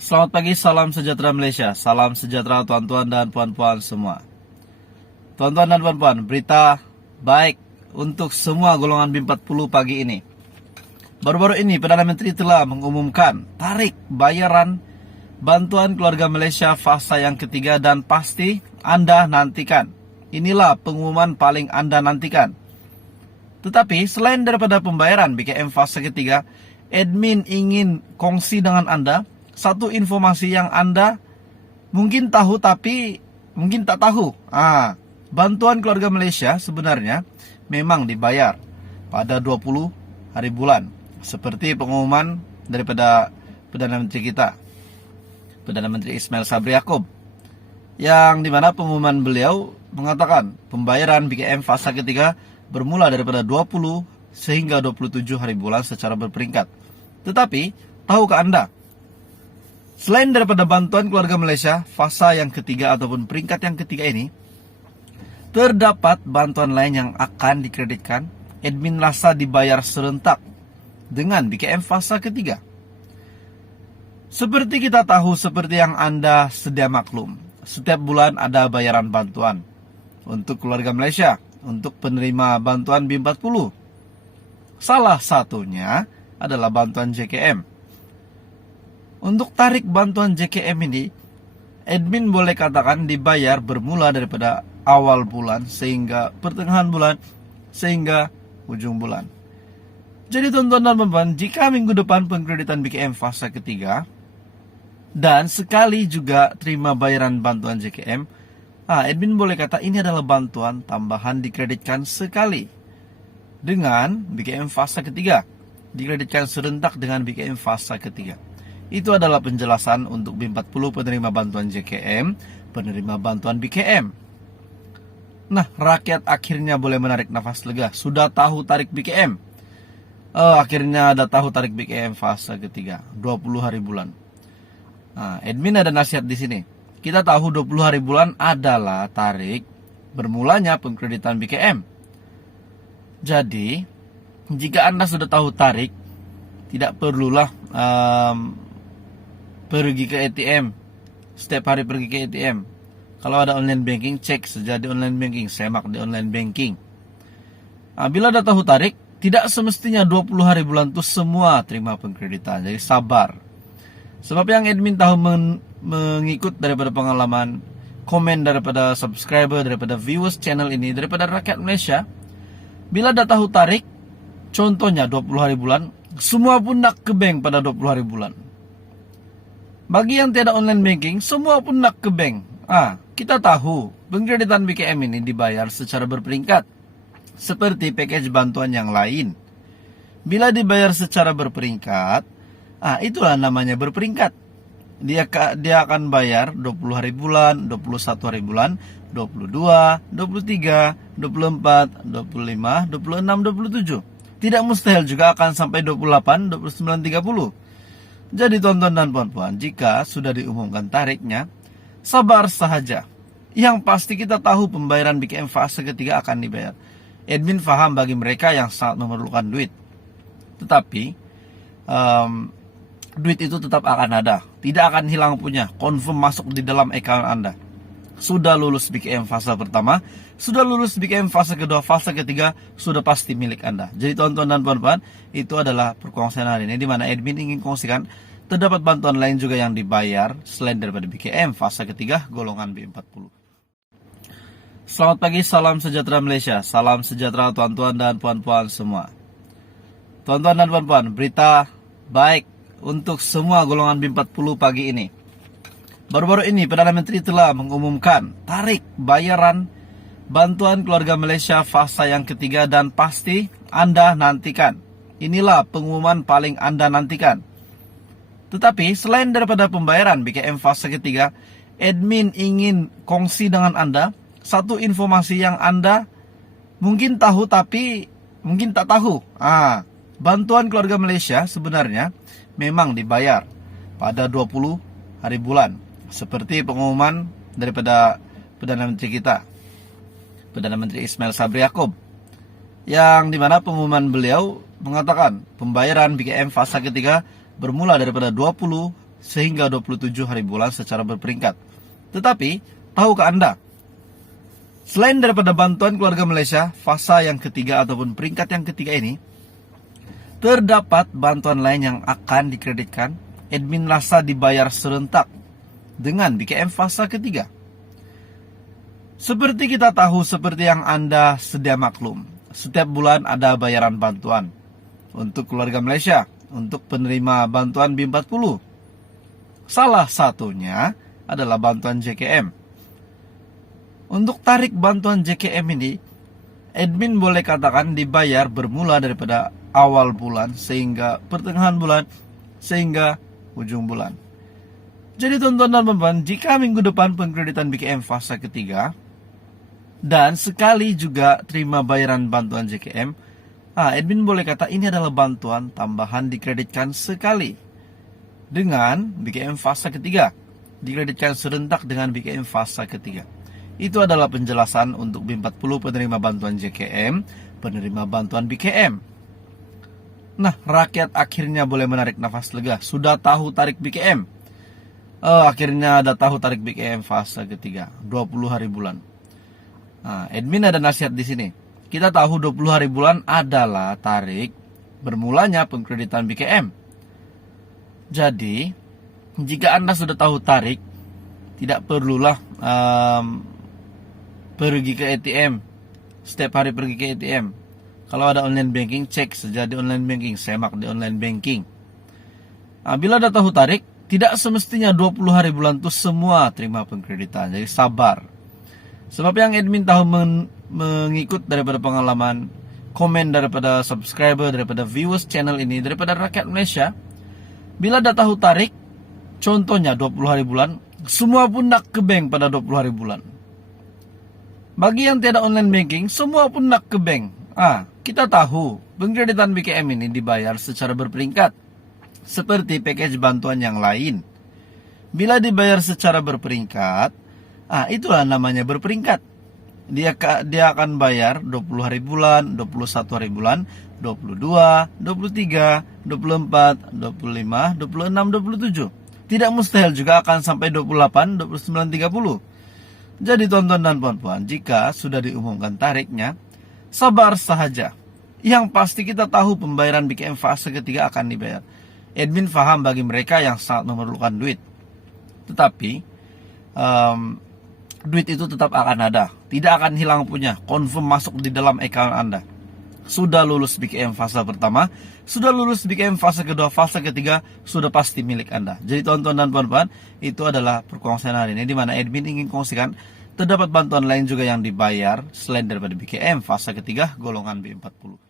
Selamat pagi, salam sejahtera Malaysia. Salam sejahtera tuan-tuan dan puan-puan semua. Tuan-tuan dan puan-puan, berita baik untuk semua golongan B40 pagi ini. Baru-baru ini Perdana Menteri telah mengumumkan tarik bayaran bantuan keluarga Malaysia fasa yang ketiga dan pasti Anda nantikan. Inilah pengumuman paling Anda nantikan. Tetapi selain daripada pembayaran BKM fasa ketiga, admin ingin kongsi dengan Anda satu informasi yang Anda mungkin tahu tapi mungkin tak tahu. Bantuan keluarga Malaysia sebenarnya memang dibayar pada 20 hari bulan. Seperti pengumuman daripada Perdana Menteri kita, Perdana Menteri Ismail Sabri Yaakob, yang dimana pengumuman beliau mengatakan pembayaran BKM fasa ketiga bermula daripada 20 sehingga 27 hari bulan secara berperingkat. Tetapi, tahukah Anda, selain daripada bantuan keluarga Malaysia fasa yang ketiga ataupun peringkat yang ketiga ini, terdapat bantuan lain yang akan dikreditkan admin rasa dibayar serentak dengan BKM fasa ketiga. Seperti kita tahu, seperti yang Anda sedia maklum, setiap bulan ada bayaran bantuan untuk keluarga Malaysia, untuk penerima bantuan B40. Salah satunya adalah bantuan JKM. Untuk tarik bantuan JKM ini, admin boleh katakan dibayar bermula daripada awal bulan sehingga pertengahan bulan sehingga ujung bulan. Jadi tuan-tuan dan puan-puan, jika minggu depan pengkreditan BKM fasa ketiga dan sekali juga terima bayaran bantuan JKM, admin boleh kata ini adalah bantuan tambahan dikreditkan sekali dengan BKM fasa ketiga, dikreditkan serentak dengan BKM fasa ketiga. Itu adalah penjelasan untuk B40 penerima bantuan JKM, penerima bantuan BKM. Nah, rakyat akhirnya boleh menarik nafas lega. Sudah tahu tarik BKM. Akhirnya ada tahu tarik BKM fase ketiga, 20 hari bulan. Admin ada nasihat di sini. Kita tahu 20 hari bulan adalah tarik bermulanya pengkreditan BKM. Jadi, jika Anda sudah tahu tarik, tidak perlulah pergi ke ATM, setiap hari pergi ke ATM. Kalau ada online banking, cek saja di online banking, semak di online banking. Bila ada tahu tarik, tidak semestinya 20 hari bulan itu semua terima pengkreditan. Jadi sabar. Sebab yang admin tahu mengikut daripada pengalaman, komen daripada subscriber, daripada viewers channel ini, daripada rakyat Malaysia, bila ada tahu tarik, contohnya 20 hari bulan, semua pun nak ke bank pada 20 hari bulan. Bagi yang tiada online banking, semua pun nak ke bank. Kita tahu pengkreditan BKM ini dibayar secara berperingkat, seperti package bantuan yang lain. Bila dibayar secara berperingkat, itulah namanya berperingkat. Dia akan bayar 20 hari bulan, 21 hari bulan, 22, 23, 24, 25, 26, 27. Tidak mustahil juga akan sampai 28, 29, 30. Jadi tuan-tuan dan puan-puan, jika sudah diumumkan tariknya, sabar sahaja. Yang pasti kita tahu pembayaran BKM fase ketiga akan dibayar. Admin faham bagi mereka yang sangat memerlukan duit. Tetapi, duit itu tetap akan ada. Tidak akan hilang punya. Confirm masuk di dalam account Anda. Sudah lulus BKM fase pertama, sudah lulus BKM fase kedua, fase ketiga, sudah pasti milik Anda. Jadi tuan-tuan dan puan-puan, itu adalah perkongsian hari ini, di mana admin ingin kongsikan, terdapat bantuan lain juga yang dibayar selain daripada BKM fase ketiga golongan B40. Selamat pagi, salam sejahtera Malaysia. Salam sejahtera tuan-tuan dan puan-puan semua. Tuan-tuan dan puan-puan, berita baik untuk semua golongan B40 pagi ini. Baru-baru ini Perdana Menteri telah mengumumkan tarik bayaran bantuan keluarga Malaysia fasa yang ketiga dan pasti Anda nantikan. Inilah pengumuman paling Anda nantikan. Tetapi selain daripada pembayaran BKM fase ketiga, admin ingin kongsi dengan Anda satu informasi yang Anda mungkin tahu tapi mungkin tak tahu. Bantuan keluarga Malaysia sebenarnya memang dibayar pada 20 hari bulan. Seperti pengumuman daripada Perdana Menteri kita, Perdana Menteri Ismail Sabri Yaakob, yang dimana pengumuman beliau mengatakan pembayaran BKM fasa ketiga bermula daripada 20 sehingga 27 hari bulan secara berperingkat. Tetapi, tahukah Anda, selain daripada bantuan keluarga Malaysia, fasa yang ketiga ataupun peringkat yang ketiga ini, terdapat bantuan lain yang akan dikreditkan admin rasa dibayar serentak dengan BKM fasa ketiga. Seperti kita tahu, seperti yang Anda sedia maklum, setiap bulan ada bayaran bantuan untuk keluarga Malaysia, untuk penerima bantuan B40. Salah satunya adalah bantuan JKM. Untuk tarik bantuan JKM ini, admin boleh katakan dibayar bermula daripada awal bulan sehingga pertengahan bulan sehingga ujung bulan. Jadi tonton dan teman-teman, jika minggu depan pengkreditan BKM fase ketiga dan sekali juga terima bayaran bantuan JKM, admin boleh kata ini adalah bantuan tambahan dikreditkan sekali dengan BKM fase ketiga, dikreditkan serentak dengan BKM fase ketiga. Itu adalah penjelasan untuk B40 penerima bantuan JKM, penerima bantuan BKM. Nah, rakyat akhirnya boleh menarik nafas lega. Sudah tahu tarik BKM. Akhirnya ada tahu tarik BKM fase ketiga, 20 hari bulan. Admin ada nasihat di sini. Kita tahu 20 hari bulan adalah tarik bermulanya pengkreditan BKM. Jadi, jika Anda sudah tahu tarik, tidak perlulah pergi ke ATM. Setiap hari pergi ke ATM. Kalau ada online banking, cek saja di online banking, semak di online banking. Bila ada tahu tarik, tidak semestinya 20 hari bulan itu semua terima pengkreditan. Jadi sabar. Sebab yang admin tahu mengikut daripada pengalaman, komen daripada subscriber, daripada viewers channel ini, daripada rakyat Malaysia, bila ada tahu tarik, contohnya 20 hari bulan, semua pun nak ke bank pada 20 hari bulan. Bagi yang tiada online banking, semua pun nak ke bank. Kita tahu pengkreditan BKM ini dibayar secara berperingkat, seperti package bantuan yang lain. Bila dibayar secara berperingkat, itulah namanya berperingkat. Dia akan bayar 20 hari bulan, 21 hari bulan, 22, 23, 24, 25, 26, 27. Tidak mustahil juga akan sampai 28, 29, 30. Jadi tonton dan puan-puan, jika sudah diumumkan tariknya, sabar sahaja. Yang pasti kita tahu pembayaran BKM fase ketiga akan dibayar. Admin faham bagi mereka yang sangat memerlukan duit. Tetapi, duit itu tetap akan ada. Tidak akan hilang punya. Confirm masuk di dalam account Anda. Sudah lulus BKM fase pertama, sudah lulus BKM fase kedua, fase ketiga, sudah pasti milik Anda. Jadi tonton dan puan-puan, itu adalah perkongsian hari ini, di mana admin ingin kongsikan terdapat bantuan lain juga yang dibayar selain daripada BKM fase ketiga golongan B40.